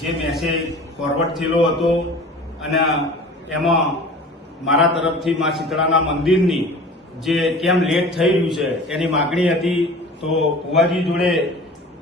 જે message forward થયેલો હતો અને એમાં મારા તરફથી મા શીતળાના મંદિરની જે કેમ લેટ થઈ રહ્યું છે એની માગણી હતી. તો ભુવાજી જોડે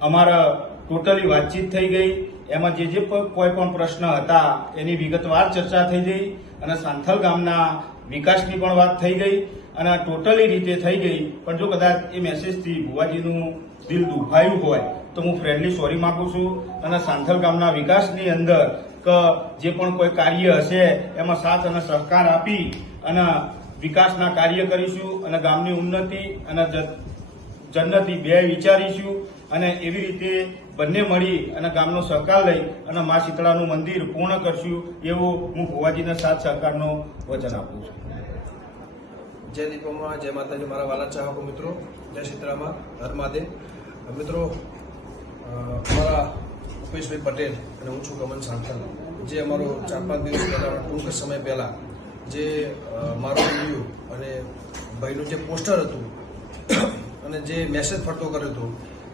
અમારા ટોટલી વાતચીત થઈ ગઈ. એમાં જે જે કોઈ પણ પ્રશ્ન હતા એની વિગતવાર ચર્ચા થઈ ગઈ અને સાંથલ ગામના વિકાસની પણ વાત થઈ ગઈ. અને ટોટલી રીતે થઈ ગઈ. પણ જો કદાચ એ મેસેજથી ભુવાજીનું દિલ દુભાયું હોય, તો હું ફ્રેન્ડલી સોરી માગું છું. અને સાંથલ ગામના વિકાસની અંદર કે જે પણ કોઈ કાર્ય હશે, એમાં સાથ અને સહકાર આપી અને વિકાસના કાર્ય કરીશું અને ગામની ઉન્નતિ અને જન્નતિ બે વિચારીશું અને એવી રીતે બંને મળી અને ગામનો સહકાર લઈ અને મા શીતળાનું મંદિર પૂર્ણ કરશું એવું હું ભુવાજીના સાથ સહકારનો વચન આપું છું. જય દીપોમાં, જય માતાજી, મારા વાલા ચાહકો મિત્રો, જય સીતરામાં હર મિત્રો મારા અમારા ભૂપેશભાઈ પટેલ અને હું છું ગમન સાંથલ. જે અમારો ચાર પાંચ દિવસ પહેલા, ટૂંક સમય પહેલાં જે મારો વીડિયો અને ભાઈનું જે પોસ્ટર હતું અને જે મેસેજ ફરતો કર્યો હતો,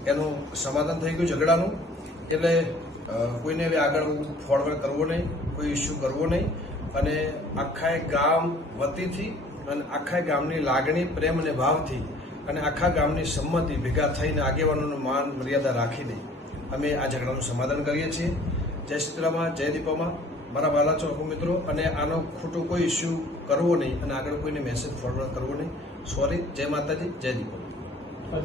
એનું સમાધાન થઈ ગયું ઝઘડાનું. એટલે કોઈને હવે આગળ ફોરવર્ડ કરવો નહીં, કોઈ ઇસ્યુ કરવો નહીં. અને આખા ગામ વતીથી અને આખા ગામની લાગણી, પ્રેમ અને ભાવથી અને આખા ગામની સંમતિ ભેગા થઈને આગેવાનોનું માન, મર્યાદા રાખીને અમે આ ઝઘડાનું સમાધાન કરીએ છીએ. જય સીતરામાં જય દીપામાં. મારા વાલા ચોકો મિત્રો, અને આનો ખોટો કોઈ ઇસ્યુ કરવો નહીં અને આગળ કોઈને મેસેજ ફોરવર્ડ કરવો નહીં. સોરી જય માતાજી, જય દીપા